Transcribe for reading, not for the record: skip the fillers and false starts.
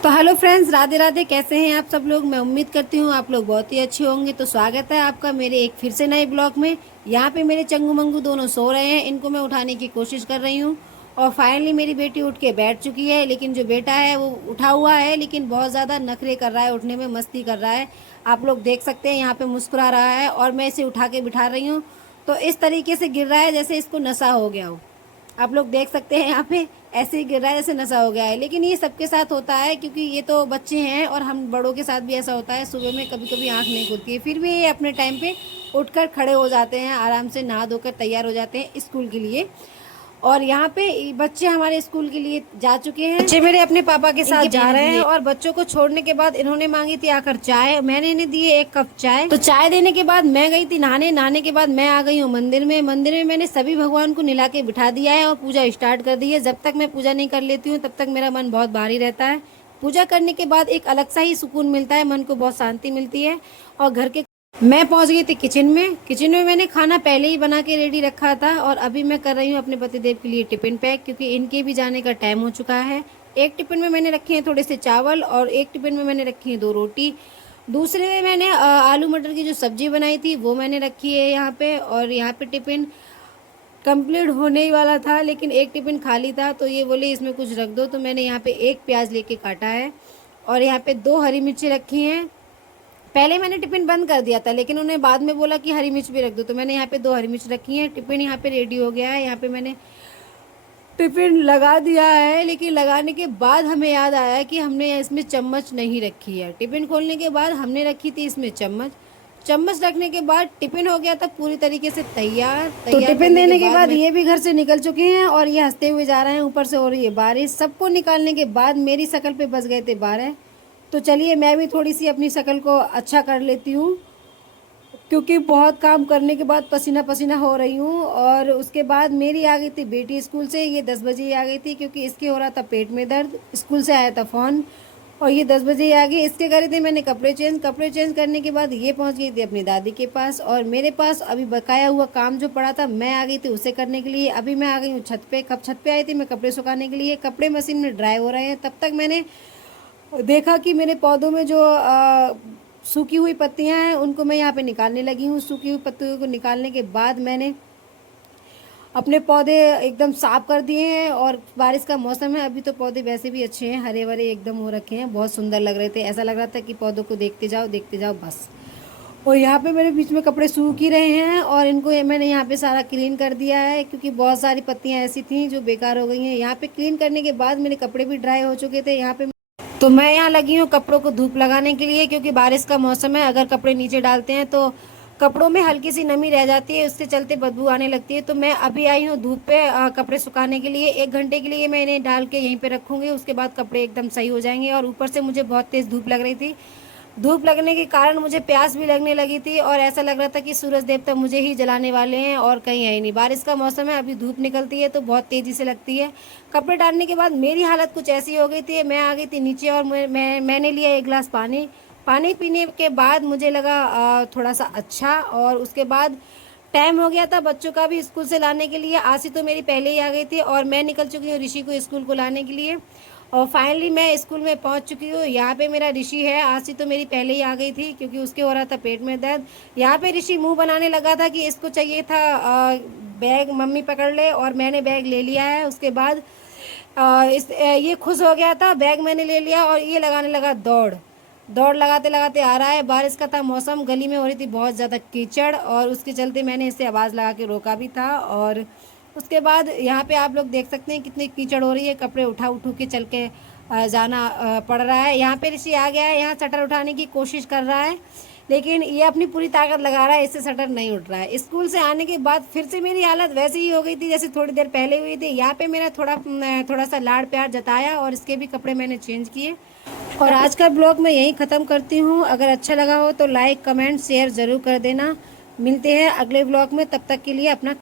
तो hello friends, Radhe Radhe. कैसे हैं आप सब लोग? मैं उम्मीद करती हूँ आप लोग बहुत ही अच्छे होंगे। तो स्वागत है आपका मेरे एक फिर से नए ब्लॉग में। यहाँ पे मेरे चंगू मंगू दोनों सो रहे हैं, इनको मैं उठाने की कोशिश कर रही हूँ। और फाइनली मेरी बेटी उठ के बैठ चुकी है, लेकिन जो बेटा है वो उठा हुआ है, लेकिन बहुत ज़्यादा नखरे कर रहा है, उठने में मस्ती कर रहा है। आप लोग देख सकते हैं यहाँ पे मुस्कुरा रहा है और मैं इसे उठा के बिठा रही हूँ। तो इस तरीके से गिर रहा है जैसे इसको नशा हो गया हो। आप लोग देख सकते हैं यहाँ पे ऐसे ही गिर रहा है जैसे नशा हो गया है। लेकिन ये सबके साथ होता है, क्योंकि ये तो बच्चे हैं और हम बड़ों के साथ भी ऐसा होता है। सुबह में कभी कभी आंख नहीं खुलती है, फिर भी ये अपने टाइम पे उठकर खड़े हो जाते हैं, आराम से नहा धोकर तैयार हो जाते हैं स्कूल के लिए। और यहाँ पे बच्चे हमारे स्कूल के लिए जा चुके हैं। बच्चे मेरे अपने पापा के साथ जा रहे हैं और बच्चों को छोड़ने के बाद इन्होंने मांगी थी आकर चाय। मैंने इन्हें दिए एक कप चाय। तो चाय देने के बाद मैं गई थी नहाने। नहाने के बाद मैं आ गई हूँ मंदिर में। मंदिर में मैंने सभी भगवान को निला के बिठा दिया है और पूजा स्टार्ट कर दी है। जब तक मैं पूजा नहीं कर लेती हूँ तब तक मेरा मन बहुत भारी रहता है। पूजा करने के बाद एक अलग सा ही सुकून मिलता है, मन को बहुत शांति मिलती है। और घर के मैं पहुंच गई थी किचन में। किचन में मैंने खाना पहले ही बना के रेडी रखा था और अभी मैं कर रही हूँ अपने पतिदेव के लिए टिफिन पैक, क्योंकि इनके भी जाने का टाइम हो चुका है। एक टिफिन में मैंने रखे हैं थोड़े से चावल और एक टिफिन में मैंने रखी है 2 रोटी। दूसरे में मैंने आलू मटर की जो सब्जी बनाई थी वो मैंने रखी है यहाँ पे। और यहाँ पे टिफिन कंप्लीट होने ही वाला था, लेकिन एक टिफिन खाली था तो ये बोले इसमें कुछ रख दो। तो मैंने यहाँ पे एक प्याज लेके काटा है और यहाँ पे 2 हरी मिर्ची रखी हैं। पहले मैंने टिफिन बंद कर दिया था, लेकिन उन्हें बाद में बोला कि हरी मिर्च भी रख दो, तो मैंने यहाँ पे 2 हरी मिर्च रखी हैं। टिफिन यहाँ पे रेडी हो गया है। यहाँ पे मैंने टिफिन लगा दिया है, लेकिन लगाने के बाद हमें याद आया कि हमने इसमें चम्मच नहीं रखी है। टिफिन खोलने के बाद हमने रखी थी इसमें चम्मच। चम्मच रखने के बाद टिफिन हो गया था पूरी तरीके से तैयार। तो टिफिन देने के बाद ये भी घर से निकल चुके हैं और ये हंसते हुए जा रहे हैं। ऊपर से हो रही है बारिश। सबको निकालने के बाद मेरी शक्ल पे बच गए थे 12। तो चलिए मैं भी थोड़ी सी अपनी शक्ल को अच्छा कर लेती हूँ, क्योंकि बहुत काम करने के बाद पसीना पसीना हो रही हूँ। और उसके बाद मेरी आ गई थी बेटी स्कूल से। ये 10 बजे ही आ गई थी, क्योंकि इसके हो रहा था पेट में दर्द। स्कूल से आया था फ़ोन और ये 10 बजे ही आ गई। इसके करे थे मैंने कपड़े चेंज करने के बाद ये पहुँच गई थी अपनी दादी के पास। और मेरे पास अभी बकाया हुआ काम जो पड़ा था मैं आ गई थी उसे करने के लिए। अभी मैं आ गई हूँ छत पे। कब छत पे आई थी मैं कपड़े सुखाने के लिए। कपड़े मशीन में ड्राई हो रहे हैं। तब तक मैंने देखा कि मेरे पौधों में जो सूखी हुई पत्तियां हैं उनको मैं यहाँ पे निकालने लगी हूँ। सूखी हुई पत्तियों को निकालने के बाद मैंने अपने पौधे एकदम साफ कर दिए हैं। और बारिश का मौसम है, अभी तो पौधे वैसे भी अच्छे हैं, हरे भरे एकदम हो रखे हैं, बहुत सुंदर लग रहे थे। ऐसा लग रहा था कि पौधों को देखते जाओ बस। और यहाँ पे मेरे बीच में कपड़े सूख ही रहे हैं और इनको मैंने यहाँ पे सारा क्लीन कर दिया है, क्योंकि बहुत सारी पत्तियाँ ऐसी थी जो बेकार हो गई हैं। यहाँ पे क्लीन करने के बाद मेरे कपड़े भी ड्राई हो चुके थे। यहाँ पे तो मैं यहाँ लगी हूँ कपड़ों को धूप लगाने के लिए, क्योंकि बारिश का मौसम है। अगर कपड़े नीचे डालते हैं तो कपड़ों में हल्की सी नमी रह जाती है, उसके चलते बदबू आने लगती है। तो मैं अभी आई हूँ धूप पे कपड़े सुखाने के लिए। 1 घंटे के लिए मैं इन्हें डाल के यहीं पे रखूँगी, उसके बाद कपड़े एकदम सही हो जाएंगे। और ऊपर से मुझे बहुत तेज़ धूप लग रही थी। धूप लगने के कारण मुझे प्यास भी लगने लगी थी और ऐसा लग रहा था कि सूरज देवता मुझे ही जलाने वाले हैं और कहीं है ही नहीं। बारिश का मौसम है, अभी धूप निकलती है तो बहुत तेज़ी से लगती है। कपड़े डालने के बाद मेरी हालत कुछ ऐसी हो गई थी, मैं आ गई थी नीचे और मैंने लिया 1 गिलास पानी। पानी पीने के बाद मुझे लगा थोड़ा सा अच्छा। और उसके बाद टाइम हो गया था बच्चों का भी स्कूल से लाने के लिए। आशी तो मेरी पहले ही आ गई थी और मैं निकल चुकी हूँ ऋषि को स्कूल को लाने के लिए। और फाइनली मैं स्कूल में पहुंच चुकी हूँ। यहाँ पे मेरा ऋषि है। आशी तो मेरी पहले ही आ गई थी, क्योंकि उसके हो रहा था पेट में दर्द। यहाँ पे ऋषि मुंह बनाने लगा था कि इसको चाहिए था बैग, मम्मी पकड़ ले, और मैंने बैग ले लिया है। उसके बाद ये खुश हो गया था, बैग मैंने ले लिया और ये लगाने लगा दौड़। दौड़ लगाते लगाते आ रहा है। बारिश का था मौसम, गली में हो रही थी बहुत ज़्यादा कीचड़, और उसके चलते मैंने इसे आवाज़ लगा के रोका भी था। और उसके बाद यहाँ पे आप लोग देख सकते हैं कितनी कीचड़ हो रही है। कपड़े उठा के चल के जाना पड़ रहा है। यहाँ पे ऋषि आ गया है, यहाँ शटर उठाने की कोशिश कर रहा है, लेकिन ये अपनी पूरी ताकत लगा रहा है, इससे शटर नहीं उठ रहा है। स्कूल से आने के बाद फिर से मेरी हालत वैसी ही हो गई थी जैसे थोड़ी देर पहले हुई थी। यहाँ पे मेरा थोड़ा सा लाड़ प्यार जताया और इसके भी कपड़े मैंने चेंज किए। और आज का ब्लॉग मैं यहीं ख़त्म करती हूँ। अगर अच्छा लगा हो तो लाइक कमेंट शेयर ज़रूर कर देना। मिलते हैं अगले ब्लॉग में, तब तक के लिए अपना